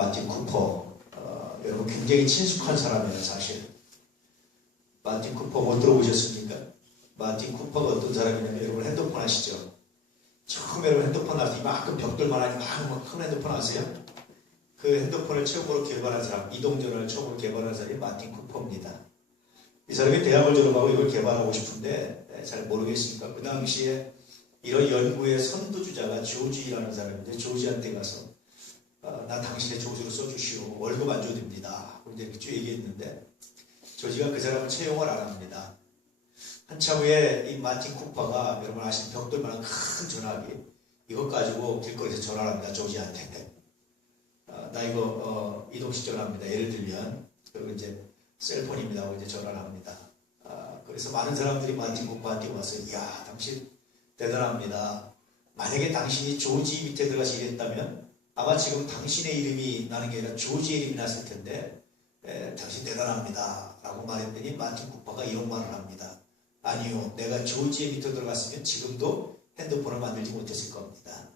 마틴 쿠퍼. 여러분 굉장히 친숙한 사람이에요, 사실. 마틴 쿠퍼 못 들어보셨습니까? 마틴 쿠퍼가 어떤 사람이냐면, 여러분 핸드폰 아시죠? 처음에 여러분 핸드폰 나서 이만큼 벽돌만한 이만큼 큰 핸드폰 아세요? 그 핸드폰을 처음으로 개발한 사람, 이동전화를 처음으로 개발한 사람이 마틴 쿠퍼입니다. 이 사람이 대학을 졸업하고 이걸 개발하고 싶은데 잘 모르겠으니까 그 당시에 이런 연구의 선두주자가 조지라는 사람인데, 조지한테 가서 나 당신의 조지로 써주시오. 월급 안 줘도 됩니다. 이렇게 쭉 얘기했는데, 조지가 그 사람을 채용을 안 합니다. 한참 후에 이 마틴 쿠퍼가 여러분 아시는 벽돌만한 큰 전화기, 이것 가지고 길거리에서 전화를 합니다. 조지한테. 나 이거 이동식 전화입니다. 예를 들면, 그리고 이제 셀폰입니다 하고 이제 전화를 합니다. 그래서 많은 사람들이 마틴 쿠퍼한테 와서, 이야, 당신 대단합니다. 만약에 당신이 조지 밑에 들어가서 일했다면 아마 지금 당신의 이름이 나는 게 아니라 조지의 이름이 났을 텐데, 당신 대단합니다 라고 말했더니 마틴 쿠퍼가 이런 말을 합니다. 아니요, 내가 조지의 밑에 들어갔으면 지금도 핸드폰을 만들지 못했을 겁니다.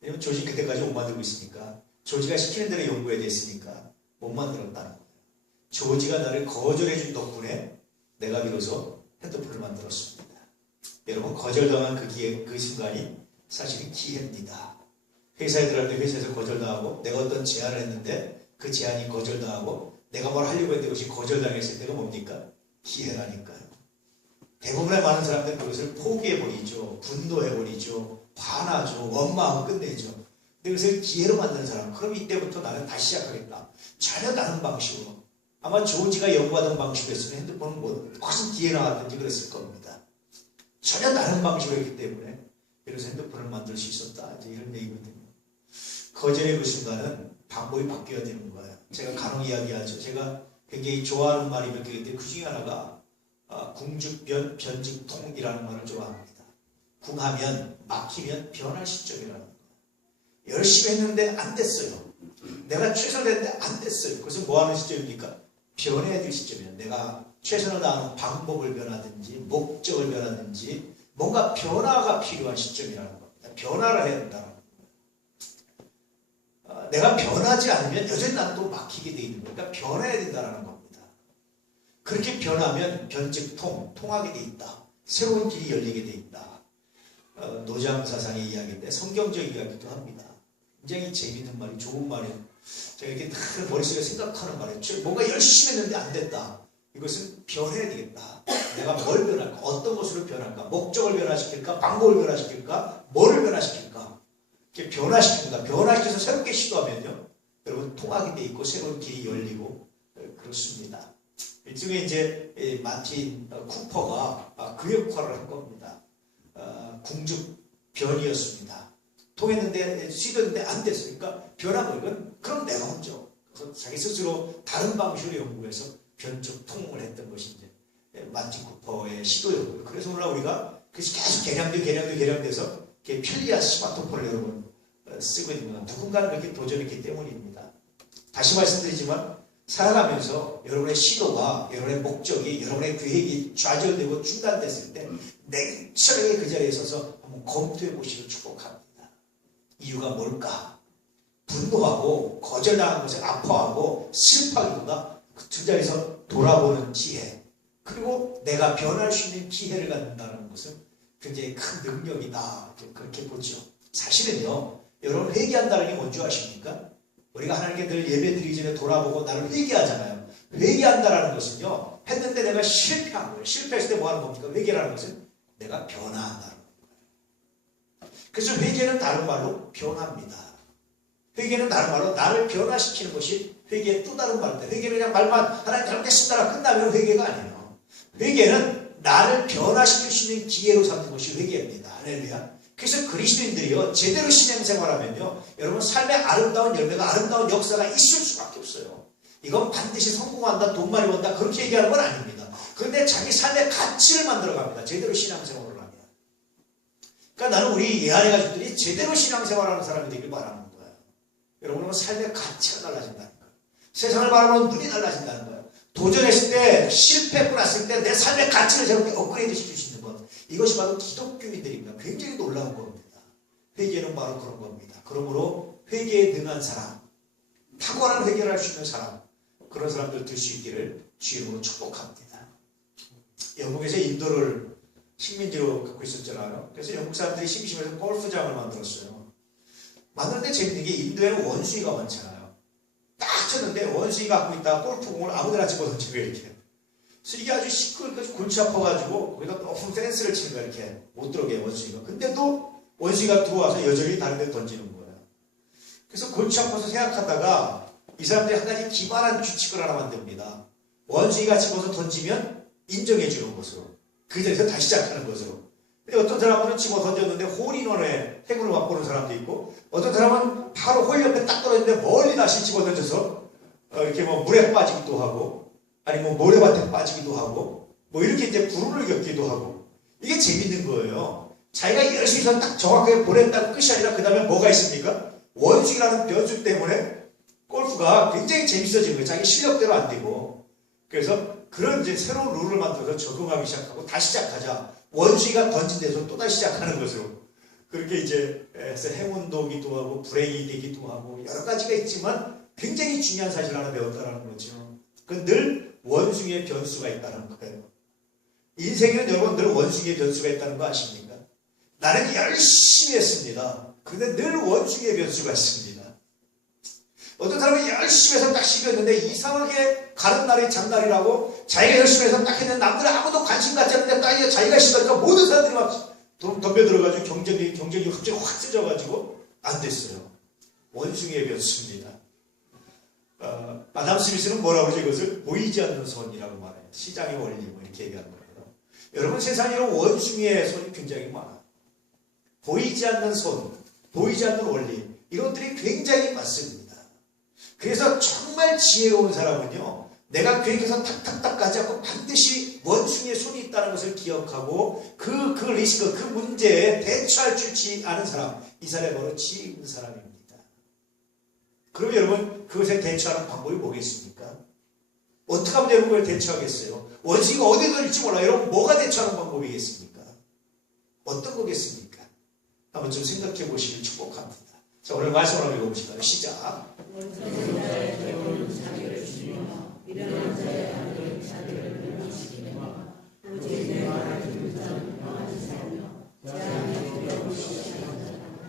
왜냐면 조지 그때까지 못 만들고 있으니까, 조지가 시키는 대로 연구해야 됐으니까 못 만들었다는 거예요. 조지가 나를 거절해준 덕분에 내가 비로소 핸드폰을 만들었습니다. 여러분, 거절당한 그 순간이 사실은 기회입니다. 회사에 들어갈 때 회사에서 거절당하고, 내가 어떤 제안을 했는데 그 제안이 거절당하고, 내가 뭘 하려고 했는데 그것이 거절당했을 때가 뭡니까? 기회라니까요. 대부분의 많은 사람들은 그것을 포기해버리죠. 분노해버리죠. 화나죠. 원망하고 끝내죠. 근데 그것을 기회로 만드는 사람, 그럼 이때부터 나는 다시 시작하겠다. 전혀 다른 방식으로. 아마 조지가 연구하던 방식으로 했으면 핸드폰은 뭐 훨씬 뒤에 나왔든지 그랬을 겁니다. 전혀 다른 방식으로 했기 때문에 그래서 핸드폰을 만들 수 있었다. 이제 이런 얘기거든요. 거절의 그 순간은 방법이 바뀌어야 되는 거예요. 제가 간혹 이야기하죠. 제가 굉장히 좋아하는 말이 몇 개 있는데 그 중에 하나가 궁죽변 변직통이라는 말을 좋아합니다. 궁하면, 막히면 변할 시점이라는 거예요. 열심히 했는데 안 됐어요. 내가 최선을 했는데 안 됐어요. 그래서 뭐 하는 시점입니까? 변해야 될 시점이에요. 내가 최선을 다하는 방법을 변하든지 목적을 변하든지 뭔가 변화가 필요한 시점이라는 겁니다. 변화를 해야 된다는 거예요. 내가 변하지 않으면 여전히 나는 또 막히게 돼 있는 거예요. 그러니까 변해야 된다는 겁니다. 그렇게 변하면 변즉 통하게 돼 있다. 새로운 길이 열리게 돼 있다. 노장사상의 이야기인데 성경적 이야기도 합니다. 굉장히 재밌는 말이, 좋은 말이에요. 제가 이렇게 다 머릿속에 생각하는 말이에요. 뭔가 열심히 했는데 안 됐다. 이것은 변해야 되겠다. 내가 뭘 변할까? 어떤 것으로 변할까? 목적을 변화시킬까? 방법을 변화시킬까? 뭐를 변화시킬까? 이렇게 변화시킵니다. 변화시켜서 새롭게 시도하면요, 여러분 통하게 돼 있고 새로운 길이 열리고 그렇습니다. 일종의 이제 마틴 쿠퍼가 그 역할을 한 겁니다. 궁죽변이었습니다. 통했는데 시도했는데 안 됐어요. 그러니까 변화버리면 그럼 내가 먼저. 그래서 자기 스스로 다른 방식으로 연구해서 변적 통을 했던 것이 이제 마틴 쿠퍼의 시도였고요. 그래서 오늘날 우리가 계속 개량돼서 편리한 스마트폰을 여러분 쓰고 있는 건 누군가는 그렇게 도전했기 때문입니다. 다시 말씀드리지만 살아가면서 여러분의 시도가, 여러분의 목적이, 여러분의 계획이 좌절되고 중단됐을 때 냉철하게 그 자리에 서서 한번 검토해 보시길 축복합니다. 이유가 뭘까? 분노하고 거절당한 것에 아파하고 슬퍼하기보다 그 두 자리에서 돌아보는 지혜, 그리고 내가 변할 수 있는 기회를 갖는다는 것은 굉장히 큰 능력이다. 그렇게 보죠. 사실은요, 여러분 회개한다는 게 뭔지 아십니까? 우리가 하나님께 늘 예배 드리기 전에 돌아보고 나를 회개하잖아요. 회개한다는 것은요, 했는데 내가 실패한 거예요. 실패했을 때 뭐 하는 겁니까? 회개라는 것은 내가 변화한다는 거예요. 그래서 회개는 다른 말로 변화입니다. 회개는 다른 말로 나를 변화시키는 것이 회개의 또 다른 말입니다. 회개는 그냥 말만 하나님 잘못했습니다 끝나면 회개가 아니에요. 회개는 나를 변화시킬 수 있는 기회로 삼는 것이 회개입니다. 할렐루야. 그래서 그리스도인들이요, 제대로 신앙생활하면요, 여러분 삶의 아름다운 열매가, 아름다운 역사가 있을 수밖에 없어요. 이건 반드시 성공한다, 돈 많이 번다, 그렇게 얘기하는 건 아닙니다. 그런데 자기 삶의 가치를 만들어갑니다. 제대로 신앙생활을 하면. 그러니까 나는 우리 예한의 가족들이 제대로 신앙생활하는 사람이 되길 바라는 거예요. 여러분은 삶의 가치가 달라진다는 거예요. 세상을 바라보는 눈이 달라진다는 거예요. 도전했을 때, 실패했고 났을 때 내 삶의 가치를 저렇게 업그레이드 시킬 수 있는 것, 이것이 바로 기독교인들입니다. 굉장히 놀라운 겁니다. 회개는 바로 그런 겁니다. 그러므로 회개에 능한 사람, 탁월한 해결할 수 있는 사람, 그런 사람들 될 수 있기를 주님으로 축복합니다. 영국에서 인도를 식민지로 갖고 있었잖아요. 그래서 영국 사람들이 심심해서 골프장을 만들었어요. 만드는데 재밌는 게 인도에는 원숭이가 많잖아요. 딱 쳤는데 원숭이가 갖고 있다가 골프공을 아무데나 집어던지고 이렇게. 그래서 이게 아주 시끄럽게 골치 아파가지고 거기다 높은 펜스를 치는 거야. 이렇게 못 들어오게 원숭이가. 근데도 원숭이가 들어와서 여전히 다른 데 던지는 거예요. 그래서 골치 아파서 생각하다가 이 사람들이 한 가지 기발한 규칙을 하나 만듭니다. 원숭이가 집어서 던지면 인정해 주는 것으로, 그 자리에서 다시 시작하는 것으로. 근데 어떤 사람은 집어 던졌는데 홀인원에 행운을 맛보는 사람도 있고, 어떤 사람은 바로 홀 옆에 딱 떨어졌는데 멀리 다시 집어 던져서 이렇게 뭐 물에 빠지기도 하고, 아니 뭐 모래밭에 빠지기도 하고, 뭐 이렇게 이제 불운을 겪기도 하고. 이게 재밌는 거예요. 자기가 열심히 해서 딱 정확하게 보냈다는 끝이 아니라 그 다음에 뭐가 있습니까? 원숭이라는 변수 때문에 골프가 굉장히 재밌어지는 거예요. 자기 실력대로 안 되고. 그래서 그런 이제 새로운 룰을 만들어서 적응하기 시작하고 다시 시작하자. 원숭이가 던진 데서 또 다시 시작하는 것으로. 그렇게 이제 해서 행운도 오기도 하고 불행이 되기도 하고 여러 가지가 있지만 굉장히 중요한 사실을 하나 배웠다는 거죠. 그건 늘 원숭이의 변수가 있다는 거예요. 인생에는 여러분 늘 원숭이의 변수가 있다는 거 아십니까? 나는 열심히 했습니다. 그런데 늘 원숭이의 변수가 있습니다. 어떤 사람은 열심히 해서 딱 시켰는데 이상하게 가는 날이 장날이라고 자기가 열심히 해서 딱 했는데 남들은 아무도 관심 갖지 않는데 딱 자기가 시키니까 모든 사람들이 막 덤벼들어가지고 경쟁이 갑자기 확 세져가지고 안 됐어요. 원숭이의 변수입니다. 아담 스미스는 뭐라고 그러죠? 이것을 보이지 않는 손이라고 말해요. 시장의 원리 뭐 이렇게 얘기하는 거예요. 여러분 세상에 원숭이의 손이 굉장히 많아요. 보이지 않는 손, 보이지 않는 원리, 이런 것들이 굉장히 많습니다. 그래서 정말 지혜로운 사람은요, 내가 계획해서 탁탁탁 가지 않고 반드시 원숭이의 손이 있다는 것을 기억하고 그 리스크, 그 문제에 대처할 줄 아는 사람, 이 사람이 바로 지혜 있는 사람입니다. 그러면 여러분 그것에 대처하는 방법이 뭐겠습니까? 어떻게 하면 여러분 그걸 대처하겠어요? 원숭이가 어디에 던질지 몰라요. 여러분 뭐가 대처하는 방법이겠습니까? 어떤 거겠습니까? 한번 좀 생각해 보시길 축복합니다. 자, 오늘 말씀을 한번 읽어보실까요? 시작.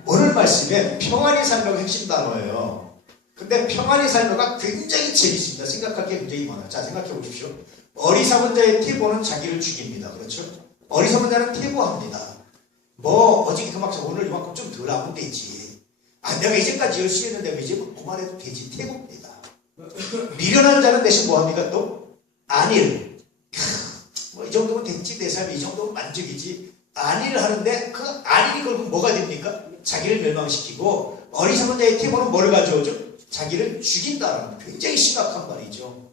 오늘 말씀에 평안히 살며가 핵심 단어예요. 근데 평안히 살며가 굉장히 재밌습니다. 생각할 게 굉장히 많아요. 자, 생각해 보십시오. 어리석은 자의 태보는 자기를 죽입니다. 그렇죠? 어리석은 자는 태보합니다. 어저께 그만큼 오늘 이만큼 좀 덜 하면 되지. 내가 이제까지 열심히 했는데 이제 그만해도 되지. 태고입니다. 미련한 자는 대신 뭐합니까 또? 안일. 이 정도면 됐지. 내 삶이 이 정도면 만족이지. 안일을 하는데 그 안일이 결국 뭐가 됩니까? 자기를 멸망시키고, 어리석은 자의 태고는 뭘 가져오죠? 자기를 죽인다는 굉장히 심각한 말이죠.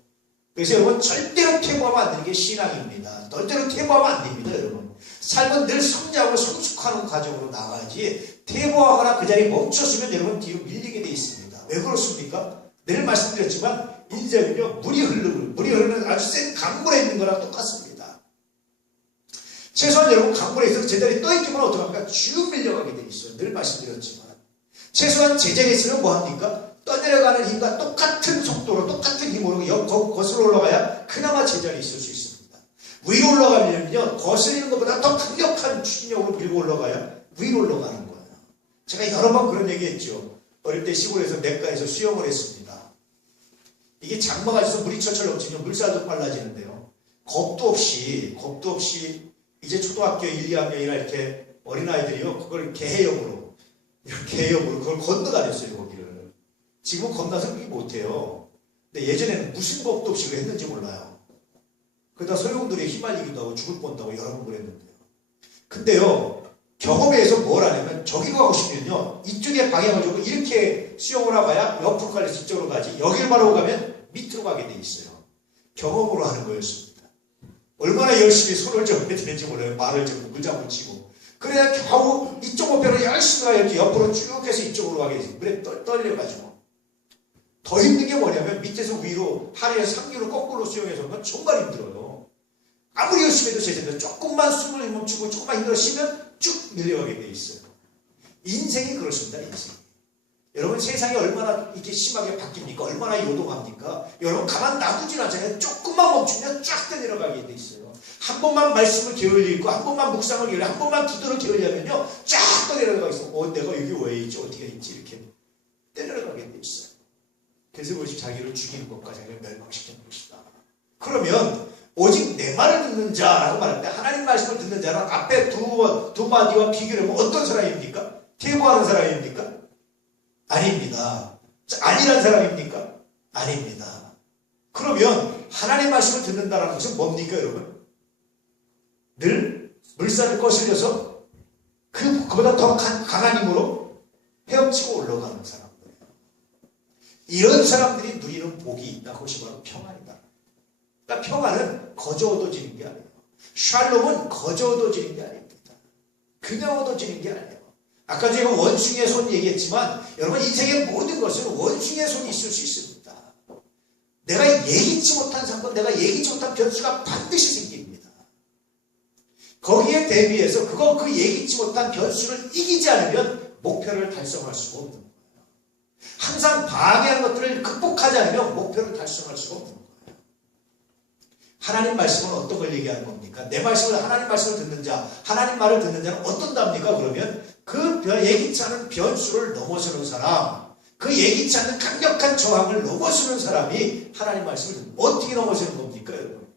그래서 여러분 절대로 태고하면 안 되는 게 신앙입니다. 절대로 태고하면 안 됩니다. 여러분 삶은 늘 성장하고 성숙하는 과정으로 나가야지, 태고하거나 그 자리에 멈췄으면 여러분 뒤로 밀리게 돼 있습니다. 왜 그렇습니까? 늘 말씀드렸지만 인생은요, 물이 흐르는 아주 센 강물에 있는 거랑 똑같습니다. 최소한 여러분 강물에 있어서 제자리에 떠있기만 어떡합니까? 쭉 밀려가게 돼 있어요. 늘 말씀드렸지만 최소한 제자리에 있으면 뭐합니까? 떠내려가는 힘과 똑같은 속도로 똑같은 힘으로 거슬러 올라가야 그나마 제자리에 있을 수 있습니다. 위로 올라가려면요, 거슬리는 것보다 더 강력한 추진력으로 밀고 올라가야 위로 올라가는 거예요. 제가 여러 번 그런 얘기 했죠. 어릴 때 시골에서 냇가에서 수영을 했습니다. 이게 장마가 있어서 물이 철철 넘치면 물살도 빨라지는데요, 겁도 없이 이제 초등학교 1, 2학년이나 이렇게 어린아이들이요, 그걸 개헤역으로 그걸 건너 다녔어요. 거기를. 지금은 겁나서 그렇게 못해요. 근데 예전에는 무슨 겁도 없이 왜 했는지 몰라요. 그러다 소용돌이에 휘말리기도 하고 죽을 뻔하고 여러 번 그랬는데요. 근데요, 경험에 의해서 뭘 하냐면, 저기로 가고 싶으면요, 이쪽에 방향을 주고 이렇게 수영을 하가야 옆으로 갈려서 이쪽으로 가지, 여기를 바라고 가면 밑으로 가게 돼 있어요. 경험으로 하는 거였습니다. 얼마나 열심히 손을 잡아야 되는지 몰라요. 말을 잡고 물장구 치고. 그래야 겨우 이쪽 목표로 열심히 가 이렇게 옆으로 쭉 해서 이쪽으로 가게 돼요. 물에 떨려가지고. 더 힘든 게 뭐냐면 밑에서 위로 하루에서 3km 거꾸로 수영해서 그건 정말 힘들어요. 아무리 열심히 해도 제자들 조금만 숨을 멈추고 조금만 힘들어 쉬면 쭉 밀려가게 돼 있어요. 인생이 그렇습니다. 인생. 여러분 세상이 얼마나 이렇게 심하게 바뀝니까? 얼마나 요동합니까? 여러분 가만 놔두질 않잖아요. 조금만 멈추면 쫙 내려가게 돼 있어요. 한 번만 말씀을 게을리 읽고 한 번만 묵상을 게을리 한 번만 기도를 게을리 하면요 쫙 내려가 있어. 내가 여기 왜 있지? 어떻게 있지? 이렇게 내려가게 돼 있어요. 그래서 그것이 자기를 죽이는 것과 자기를 멸망시키는 것이다. 그러면 오직 내 말을 듣는 자라고 말할 때 하나님 말씀을 듣는 자는 앞에 두 마디와 비교를 하면 어떤 사람입니까? 퇴보하는 사람입니까? 아닙니다. 아니란 사람입니까? 아닙니다. 그러면 하나님 말씀을 듣는다는 것은 뭡니까 여러분? 늘 물살을 거슬려서 그보다 더 강한 힘으로 헤엄치고 올라가는 사람들이에요. 이런 사람들이 누리는 복이 있다. 그것이 바로 평안이다. 그러니까 평안은 거저 얻어지는 게 아니에요. 샬롬은 거저 얻어지는 게 아닙니다. 그냥 얻어지는 게 아니에요. 아까 제가 원숭이의 손 얘기했지만 여러분 인생의 모든 것은 원숭이의 손이 있을 수 있습니다. 내가 예기치 못한 사건, 내가 예기치 못한 변수가 반드시 생깁니다. 거기에 대비해서 그 예기치 못한 변수를 이기지 않으면 목표를 달성할 수가 없는 거예요. 항상 방해한 것들을 극복하지 않으면 목표를 달성할 수가 없는 거예요. 하나님 말씀은 어떤 걸 얘기하는 겁니까? 내 말씀을 하나님 말씀을 듣는 자, 하나님 말을 듣는 자는 어떤답니까? 그러면 그 예기치 않은 변수를 넘어서는 사람, 그 예기치 않은 강력한 저항을 넘어서는 사람이 하나님 말씀을 듣는 어떻게 넘어서는 겁니까? 여러분?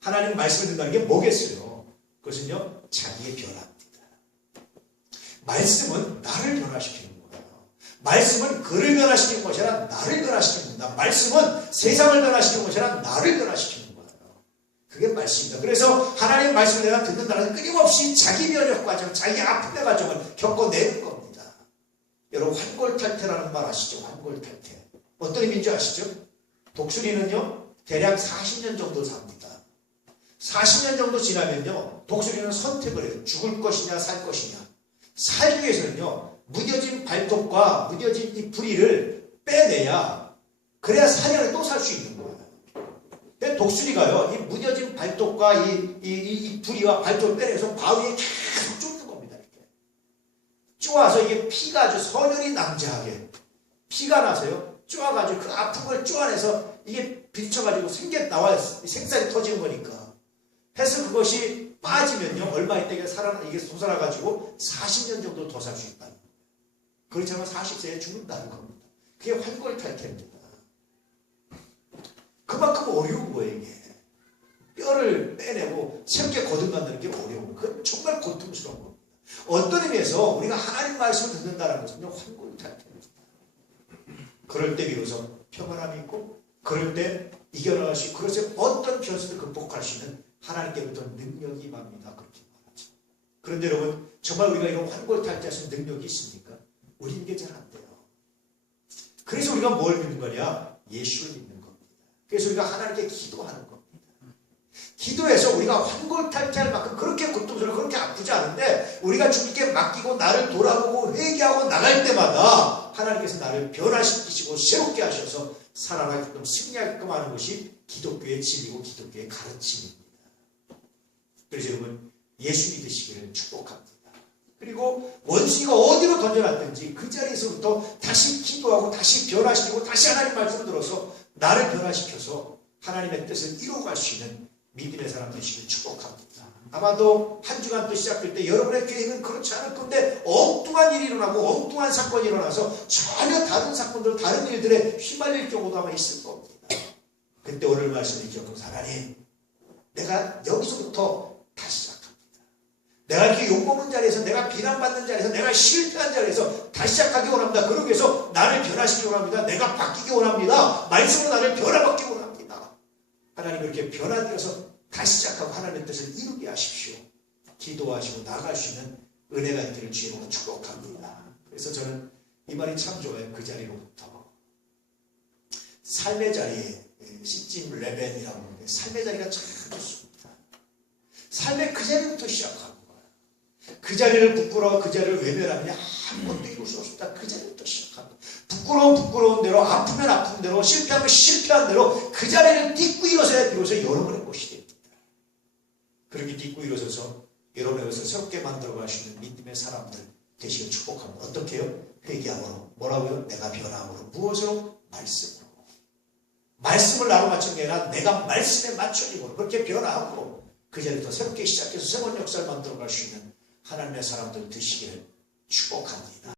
하나님 말씀을 듣는다는 게 뭐겠어요? 그것은요 자기의 변화입니다. 말씀은 나를 변화시키는 거예요. 말씀은 그를 변화시키는 것이 아니라 나를 변화시키는 겁니다. 말씀은 세상을 변화시키는 것이 아니라 나를 변화시키는 거예요. 그게 말씀입니다. 그래서 하나님 말씀을 내가 듣는다는 끊임없이 자기 변혁 과정, 자기 아픔의 과정을 겪어내는 겁니다. 여러분 환골탈태라는 말 아시죠? 환골탈태. 어떤 의미인지 아시죠? 독수리는요 대략 40년 정도 삽니다. 40년 정도 지나면요 독수리는 선택을 해요. 죽을 것이냐 살 것이냐. 살기 위해서는요 무뎌진 발톱과 무뎌진 이 부리를 빼내야 그래야 사냥을 또 살 수 있는 거예요. 근데 독수리가요 이 무뎌진 발톱과 이 부리와 발톱을 빼내서 바위에 계속 쫓는 겁니다. 이렇게 쪼아서 이게 피가 아주 선혈이 낭자하게 피가 나서요 쪼아가지고 그 아픈 걸 쪼아내서 이게 비쳐가지고 나와요. 생살이 터지는 거니까. 해서 그것이 빠지면요 얼마 있다 이게 솟아나가지고 40년 정도 더 살 수 있다는 거예요. 그렇지 않으면 40세에 죽는다는 겁니다. 그게 환골탈태입니다. 그만큼 어려운 거예요. 이게 뼈를 빼내고 새롭게 거듭만드는 게 어려운 거예요. 그건 정말 고통스러운 겁니다. 어떤 의미에서 우리가 하나님 말씀을 듣는다는 것은요 환골탈태입니다. 그럴 때 비로소 평안함이 있고 그럴 때 이겨나갈 수 있고 그래서 어떤 변수를 극복할 수 있는 하나님께부터 능력이 임합니다. 그렇게 말하죠. 그런데 여러분 정말 우리가 이런 환골탈태할 수 있는 능력이 있습니까? 우리는 게 잘 안 돼요. 그래서 우리가 뭘 믿는 거냐? 예수를 믿는 겁니다. 그래서 우리가 하나님께 기도하는 겁니다. 기도해서 우리가 환골탈태할 만큼 그렇게 고통스럽고 그렇게 아프지 않은데 우리가 주님께 맡기고 나를 돌아보고 회개하고 나갈 때마다 하나님께서 나를 변화시키시고 새롭게 하셔서 살아나게끔 승리하게끔 하는 것이 기독교의 진리고 기독교의 가르침입니다. 그래서 여러분 예수 믿으시기를 축복합니다. 그리고 원수가 어디로 던져놨든지 그 자리에서부터 다시 기도하고 다시 변화시키고 다시 하나님 말씀을 들어서 나를 변화시켜서 하나님의 뜻을 이루어갈 수 있는 믿음의 사람 되시길 축복합니다. 아마도 한 주간 또 시작될 때 여러분의 계획은 그렇지 않을 건데 엉뚱한 일이 일어나고 엉뚱한 사건이 일어나서 전혀 다른 사건들 다른 일들에 휘말릴 경우도 아마 있을 겁니다. 그때 오늘 말씀을 기억하면서 하나님 내가 여기서부터 다시 시작합니다. 내가 이렇게 욕먹는 자리에서 내가 비난받는 자리에서 내가 실패한 자리에서 다시 시작하기 원합니다. 그러기 위해서 나를 변화시키기 원합니다. 내가 바뀌기 원합니다. 말씀으로 나를 변화받기 원합니다. 하나님 이렇게 변화되어서 다시 시작하고 하나님의 뜻을 이루게 하십시오. 기도하시고 나갈 수 있는 은혜가 있기를 주님으로 축복합니다. 그래서 저는 이 말이 참 좋아요. 그 자리로부터 삶의 자리에 시찜 레벤이라고 하는데 삶의 자리가 참 좋습니다. 삶의 그 자리부터 시작하는 거예요. 그 자리를 부끄러워 그 자리를 외면하면 아무것도 이룰 수 없다. 그 자리부터 시작합니다. 부끄러운 대로 아프면 아픈 대로 실패하면 실패한 대로 그 자리를 딛고 일어서야 비로소 여러분의 것이 됩니다. 그렇게 딛고 일어서서 여러분의 것을 새롭게 만들어 가시는 믿음의 사람들 되시길 축복합니다. 어떻게 해요? 회개함으로. 뭐라고요? 내가 변함으로. 무엇으로? 말씀으로. 말씀을 나로 맞춘 게 아니라 내가 말씀에 맞춘 힘으로 그렇게 변화하고 그 자리부터 새롭게 시작해서 새로운 역사를 만들어갈 수 있는 하나님의 사람들 되시기를 축복합니다.